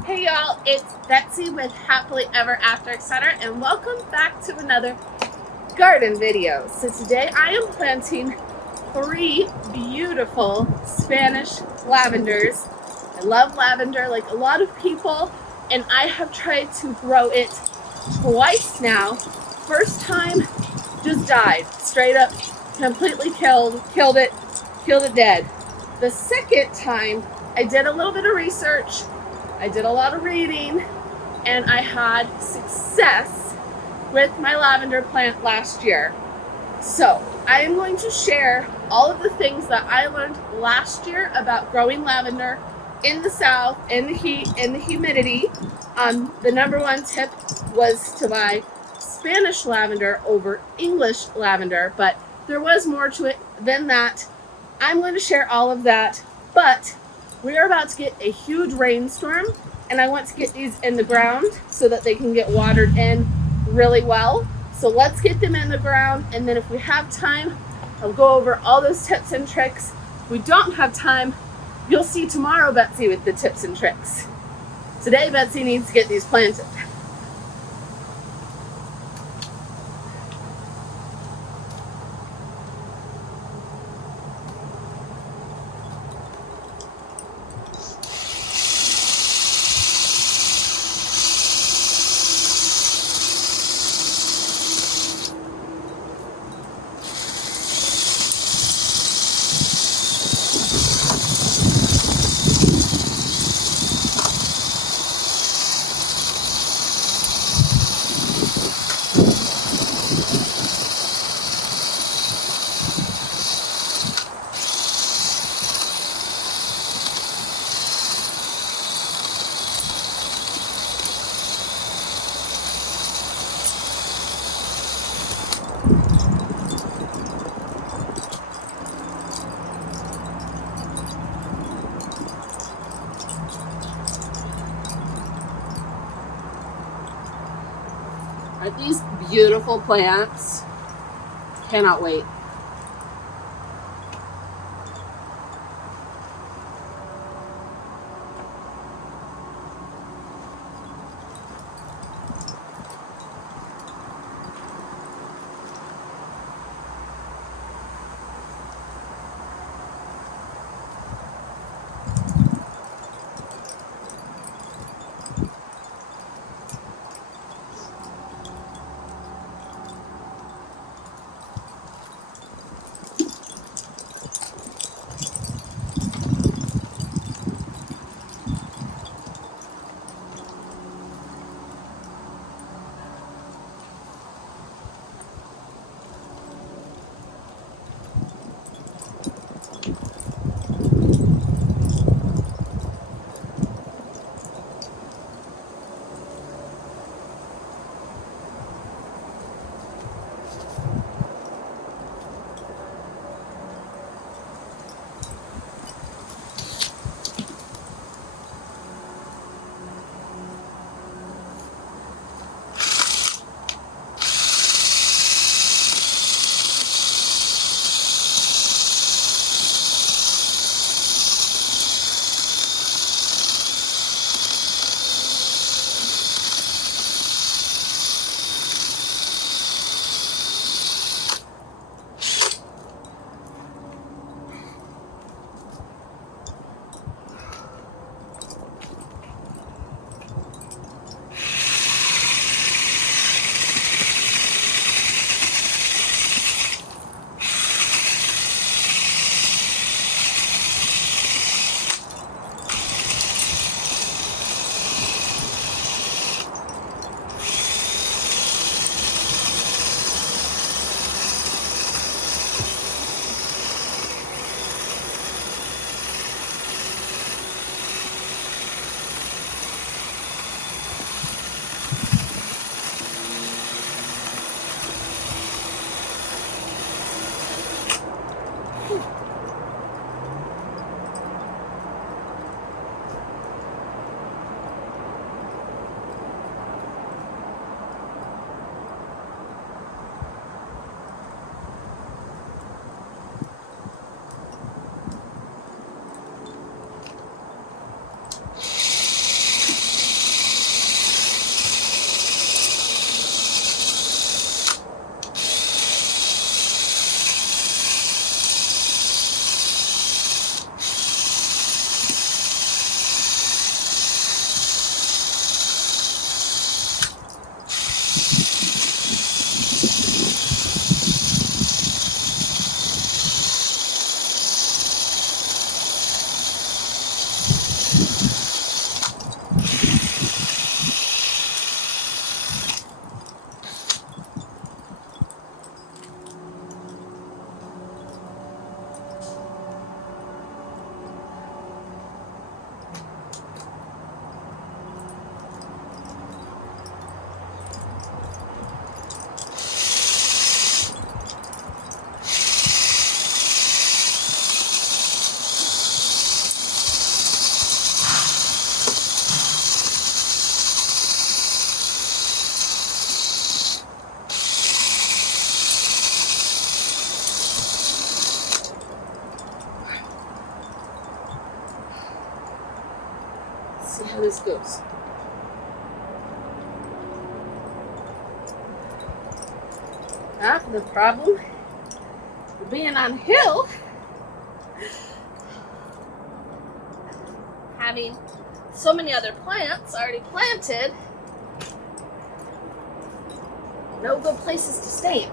Hey y'all, it's Betsy with Happily Ever After Etc. and welcome back to another garden video. So today I am planting 3 beautiful Spanish lavenders. I love lavender like a lot of people, and I have tried to grow it twice now. First time just died, straight up completely killed it dead. The second time I did a little bit of research, I did a lot of reading, and I had success with my lavender plant last year. So I am going to share all of the things that I learned last year about growing lavender in the south, in the heat, in the humidity. The number one tip was to buy Spanish lavender over English lavender, but there was more to it than that. I'm going to share all of that, but we are about to get a huge rainstorm, and I want to get these in the ground so that they can get watered in really well. So let's get them in the ground, and then if we have time, I'll go over all those tips and tricks. If we don't have time, you'll see tomorrow Betsy with the tips and tricks. Today, Betsy needs to get these planted. Aren't these beautiful plants? Cannot wait. see how this goes. Half the problem with being on a hill, having so many other plants already planted, no good places to stand.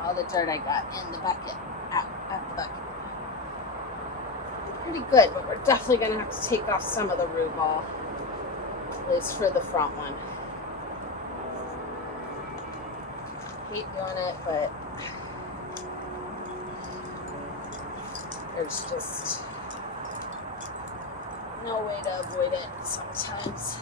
All the dirt I got in the bucket, out the bucket. Pretty good, but we're definitely going to have to take off some of the root ball, at least for the front one. Hate doing it, but there's just no way to avoid it sometimes.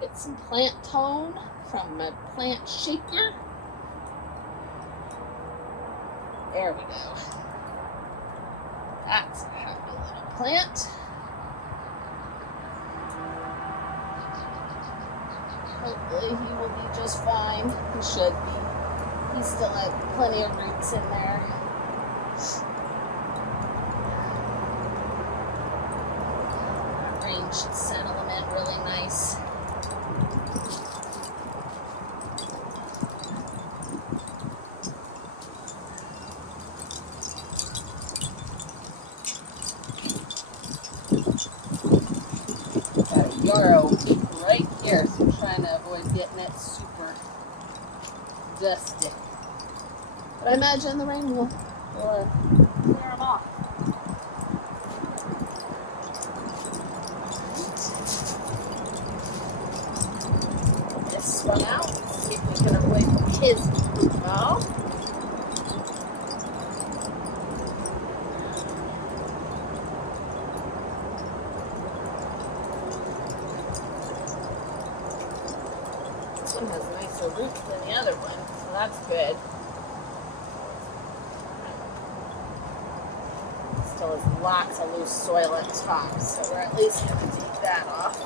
Get some plant tone from a plant shaker. There we go. That's a happy little plant. Hopefully he will be just fine. He should be. He's still has plenty of roots in there. That rain should settle him in really nice. Yarrow right here, so I'm trying to avoid getting it super dusty. But I imagine the rain will clear them off. This one out. Let's see if we can avoid his well. This one has nicer roots than the other one, so that's good. Still has lots of loose soil at the top, so we're at least going to take that off.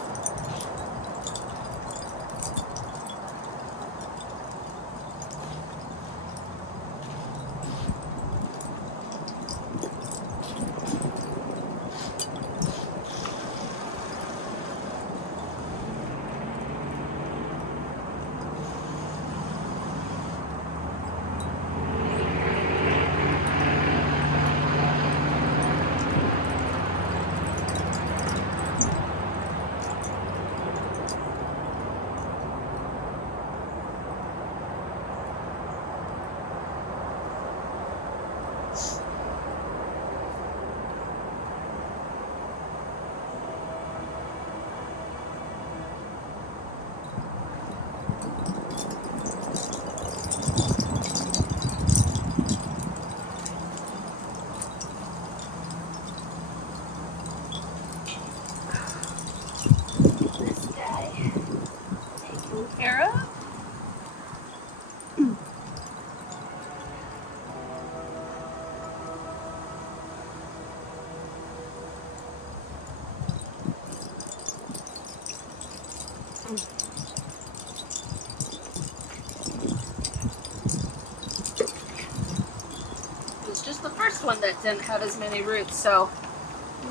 that didn't have as many roots, so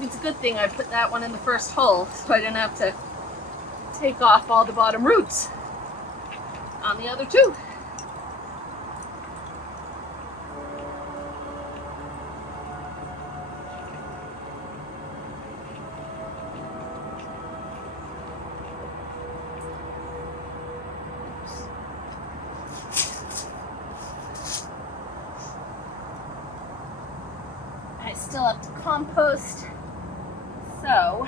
it's a good thing I put that one in the first hole so I didn't have to take off all the bottom roots on the other two. I still have to compost, so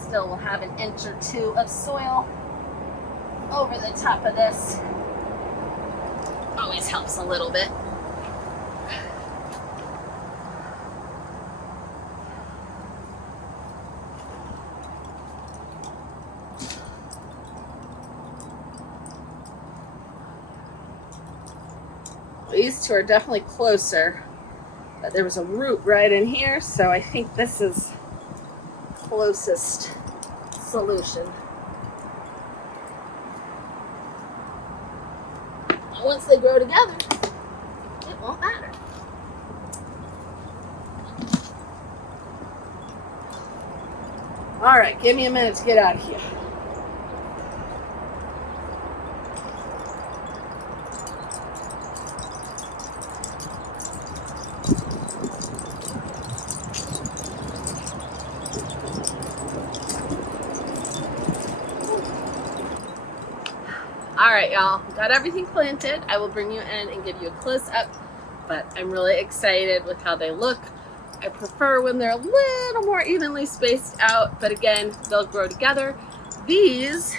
still will have an inch or two of soil over the top of this. Always helps a little bit. These two are definitely closer, but there was a root right in here, so I think this is closest solution. Once they grow together, it won't matter. All right, give me a minute to get out of here. All right, y'all, got everything planted. I will bring you in and give you a close up, but I'm really excited with how they look. I prefer when they're a little more evenly spaced out, but again, they'll grow together. These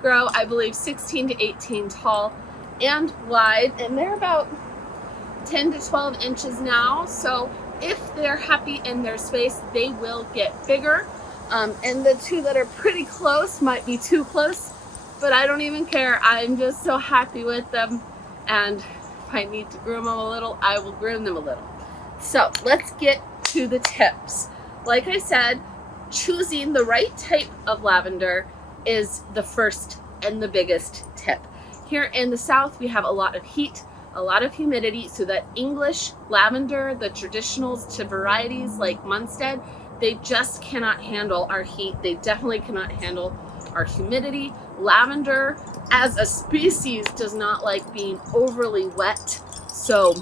grow, I believe, 16 to 18 tall and wide, and they're about 10 to 12 inches now. So if they're happy in their space, they will get bigger. And the two that are pretty close might be too close, but I don't even care. I'm just so happy with them. And if I need to groom them a little, I will groom them a little. So let's get to the tips. Like I said, choosing the right type of lavender is the first and the biggest tip. Here in the South, we have a lot of heat, a lot of humidity, so that English lavender, the traditionals to varieties like Munstead, they just cannot handle our heat. They definitely cannot handle our humidity. Lavender as a species does not like being overly wet, so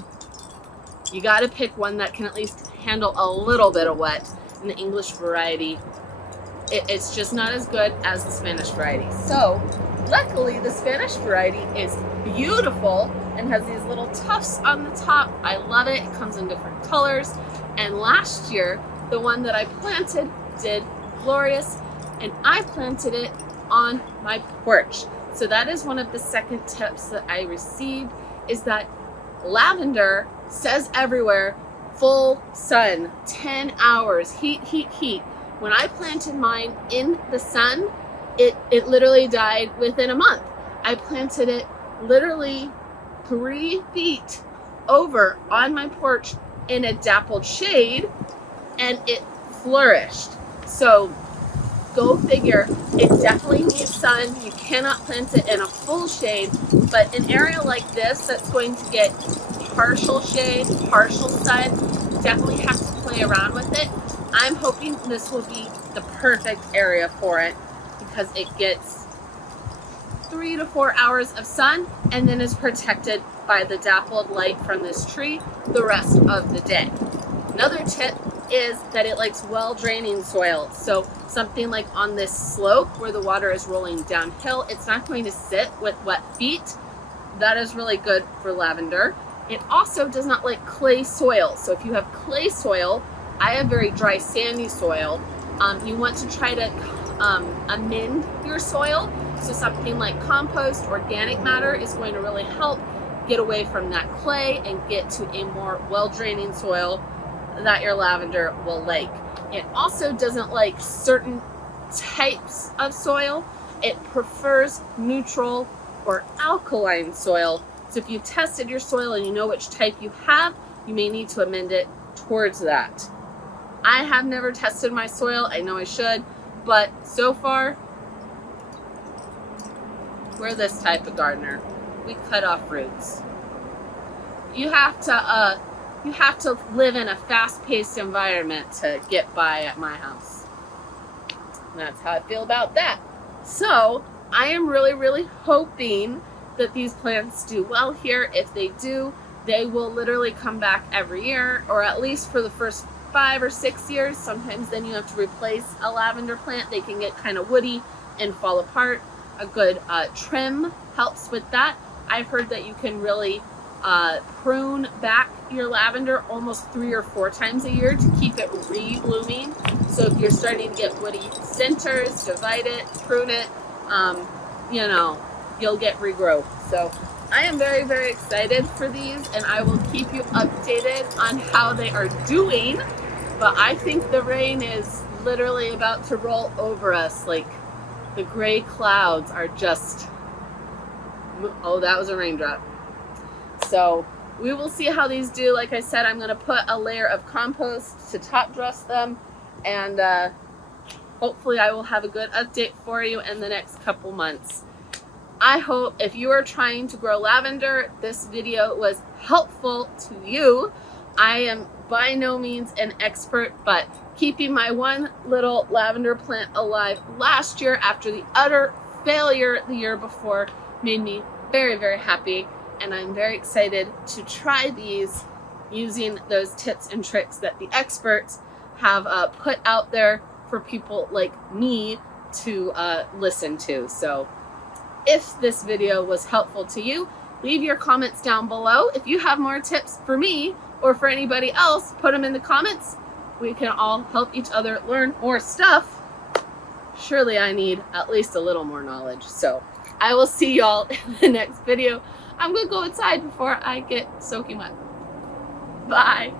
you got to pick one that can at least handle a little bit of wet. In the English variety, it's just not as good as the Spanish variety. So luckily the Spanish variety is beautiful and has these little tufts on the top. I love it. It comes in different colors, and last year the one that I planted did glorious, and I planted it on my porch. So that is one of the second tips that I received, is that lavender says everywhere, full sun, 10 hours, heat, heat, heat. When I planted mine in the sun, it literally died within a month. I planted it literally 3 feet over on my porch in a dappled shade, and it flourished. So go figure, it definitely needs sun. You cannot plant it in a full shade, but an area like this that's going to get partial shade, partial sun, definitely have to play around with it. I'm hoping this will be the perfect area for it, because it gets 3 to 4 hours of sun and then is protected by the dappled light from this tree the rest of the day. Another tip is that it likes well draining soil. So something like on this slope where the water is rolling downhill, it's not going to sit with wet feet. That is really good for lavender. It also does not like clay soil. So if you have clay soil, I have very dry sandy soil, you want to try to amend your soil. So something like compost, organic matter is going to really help get away from that clay and get to a more well draining soil that your lavender will like. It also doesn't like certain types of soil. It prefers neutral or alkaline soil. So if you've tested your soil and you know which type you have, you may need to amend it towards that. I have never tested my soil. I know I should, but so far, we're this type of gardener. We cut off roots. You have to you have to live in a fast-paced environment to get by at my house. And that's how I feel about that. So I am really, really hoping that these plants do well here. If they do, they will literally come back every year, or at least for the first 5 or 6 years. Sometimes then you have to replace a lavender plant. They can get kind of woody and fall apart. A good trim helps with that. I've heard that you can really prune back your lavender almost 3 or 4 times a year to keep it re-blooming. So if you're starting to get woody centers, divide it, prune it, you know, you'll get regrowth. So I am very, very excited for these, and I will keep you updated on how they are doing. But I think the rain is literally about to roll over us. Like, the gray clouds are just, oh, that was a raindrop. So we will see how these do. Like I said, I'm going to put a layer of compost to top dress them, and hopefully I will have a good update for you in the next couple months. I hope if you are trying to grow lavender, this video was helpful to you. I am by no means an expert, but keeping my one little lavender plant alive last year after the utter failure the year before made me very, very happy. And I'm very excited to try these using those tips and tricks that the experts have put out there for people like me to listen to. So if this video was helpful to you, leave your comments down below. If you have more tips for me or for anybody else, put them in the comments. We can all help each other learn more stuff. Surely I need at least a little more knowledge. So I will see y'all in the next video. I'm gonna go outside before I get soaking wet. Bye.